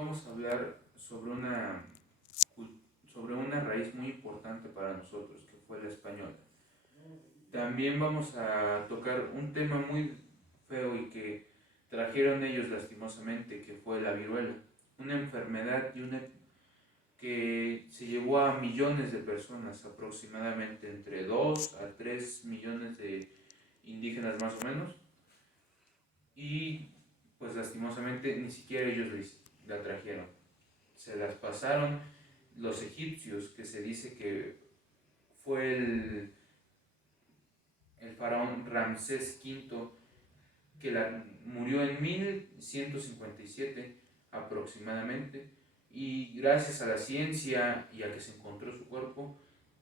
Vamos a hablar sobre una raíz muy importante para nosotros, que fue la española. También vamos a tocar un tema muy feo y que trajeron ellos lastimosamente, que fue la viruela. Una enfermedad que se llevó a millones de personas, aproximadamente entre 2 a 3 millones de indígenas más o menos. Y pues lastimosamente ni siquiera ellos la trajeron. Se las pasaron los egipcios, que se dice que fue el faraón Ramsés V, que murió en 1157 aproximadamente, y gracias a la ciencia y a que se encontró su cuerpo,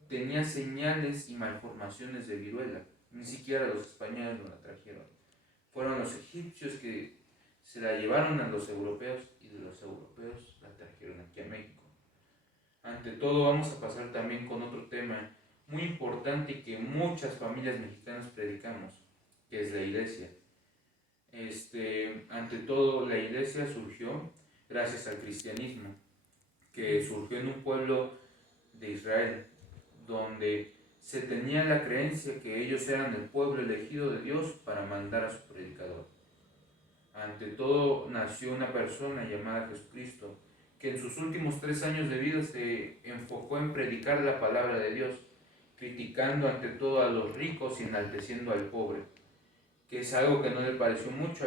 tenía señales y malformaciones de viruela. Ni siquiera los españoles no la trajeron. Fueron los egipcios que se la llevaron a los europeos y de los europeos la trajeron aquí a México. Ante todo, vamos a pasar también con otro tema muy importante y que muchas familias mexicanas predicamos, que es la iglesia. Ante todo, la iglesia surgió gracias al cristianismo, que surgió en un pueblo de Israel, donde se tenía la creencia que ellos eran el pueblo elegido de Dios para mandar a su predicador. Ante todo, nació una persona llamada Jesucristo, que en sus últimos 3 años de vida se enfocó en predicar la palabra de Dios, criticando ante todo a los ricos y enalteciendo al pobre, que es algo que no le pareció mucho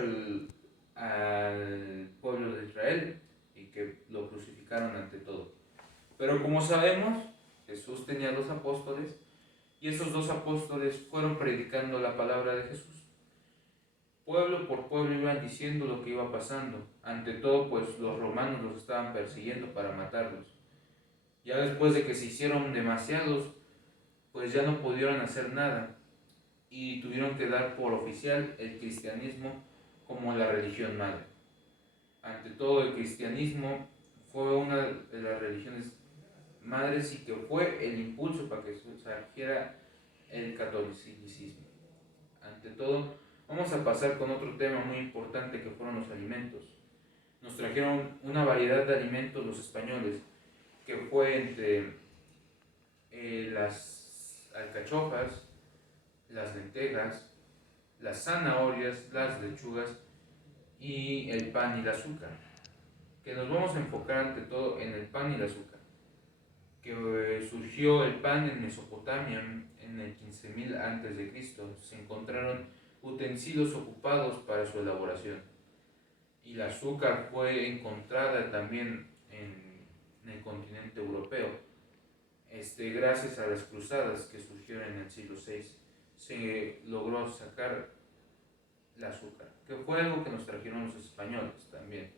al pueblo de Israel y que lo crucificaron ante todo. Pero como sabemos, Jesús tenía 2 apóstoles y esos 2 apóstoles fueron predicando la palabra de Jesús. Pueblo por pueblo iban diciendo lo que iba pasando. Ante todo, pues los romanos los estaban persiguiendo para matarlos. Ya después de que se hicieron demasiados, pues ya no pudieron hacer nada y tuvieron que dar por oficial el cristianismo como la religión madre. Ante todo, el cristianismo fue una de las religiones madres y que fue el impulso para que surgiera el catolicismo. Ante todo, vamos a pasar con otro tema muy importante, que fueron los alimentos. Nos trajeron una variedad de alimentos los españoles, que fue entre las alcachofas, las lentejas, las zanahorias, las lechugas y el pan y el azúcar. Que nos vamos a enfocar ante todo en el pan y el azúcar. Que surgió el pan en Mesopotamia en el 15.000 a.C. Se encontraron utensilios ocupados para su elaboración. Y el azúcar fue encontrada también en el continente europeo. Gracias a las cruzadas que surgieron en el siglo VI, se logró sacar el azúcar, que fue algo que nos trajeron los españoles también.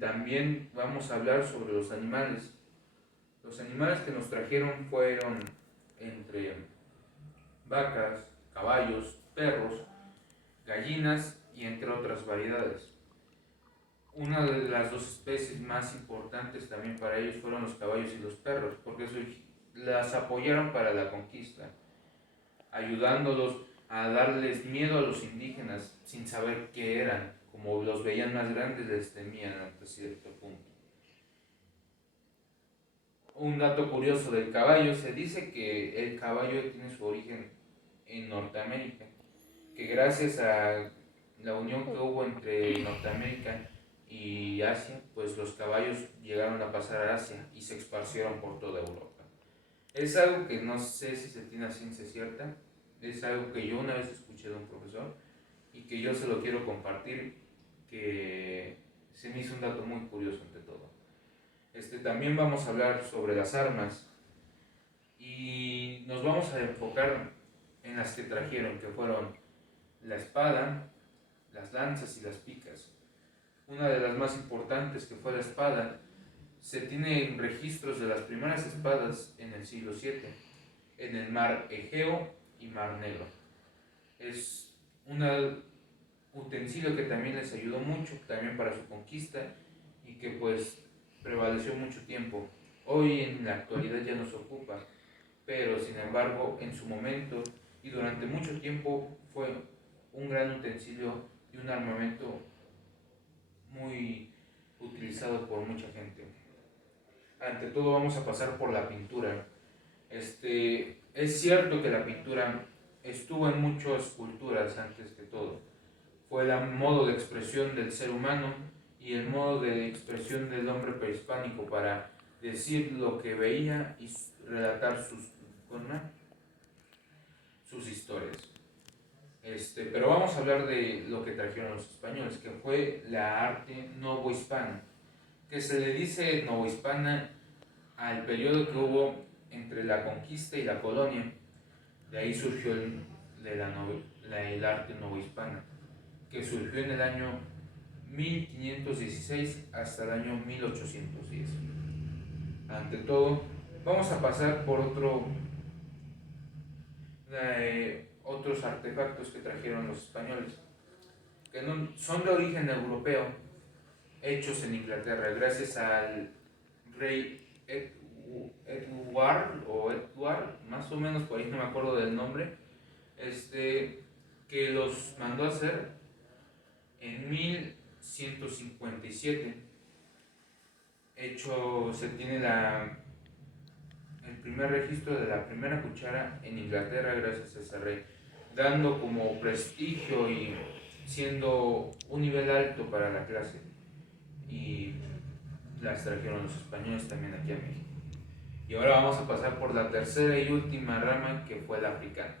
También vamos a hablar sobre los animales. Los animales que nos trajeron fueron entre vacas, caballos, perros, gallinas y entre otras variedades. Una de las 2 especies más importantes también para ellos fueron los caballos y los perros, porque las apoyaron para la conquista, ayudándolos a darles miedo a los indígenas sin saber qué eran. Como los veían más grandes, les temían hasta cierto punto. Un dato curioso del caballo: se dice que el caballo tiene su origen en Norteamérica, que gracias a la unión que hubo entre Norteamérica y Asia, pues los caballos llegaron a pasar a Asia y se esparcieron por toda Europa. Es algo que no sé si se tiene a ciencia cierta, es algo que yo una vez escuché de un profesor y que yo se lo quiero compartir, que se me hizo un dato muy curioso ante todo. También vamos a hablar sobre las armas y nos vamos a enfocar en las que trajeron, que fueron la espada, las lanzas y las picas. Una de las más importantes, que fue la espada, se tienen registros de las primeras espadas en el siglo VII, en el mar Egeo y mar Negro. Es un utensilio que también les ayudó mucho, también para su conquista, y que pues prevaleció mucho tiempo. Hoy en la actualidad ya no se ocupa, pero sin embargo en su momento y durante mucho tiempo fue un gran utensilio y un armamento muy utilizado por mucha gente. Ante todo vamos a pasar por la pintura. Es cierto que la pintura estuvo en muchas culturas antes que todo. Fue el modo de expresión del ser humano y el modo de expresión del hombre prehispánico para decir lo que veía y relatar sus historias. Pero vamos a hablar de lo que trajeron los españoles, que fue la arte novohispana, que se le dice novohispana al periodo que hubo entre la conquista y la colonia. De ahí surgió el arte novohispana, que surgió en el año 1516 hasta el año 1810. Ante todo, vamos a pasar por otros artefactos que trajeron los españoles, que son de origen europeo, hechos en Inglaterra, gracias al rey Edward, más o menos por ahí no me acuerdo del nombre, que los mandó a hacer en 1157. Se tiene el primer registro de la primera cuchara en Inglaterra gracias a ese rey, dando como prestigio y siendo un nivel alto para la clase. Y las trajeron los españoles también aquí a México. Y ahora vamos a pasar por la tercera y última rama, que fue la africana.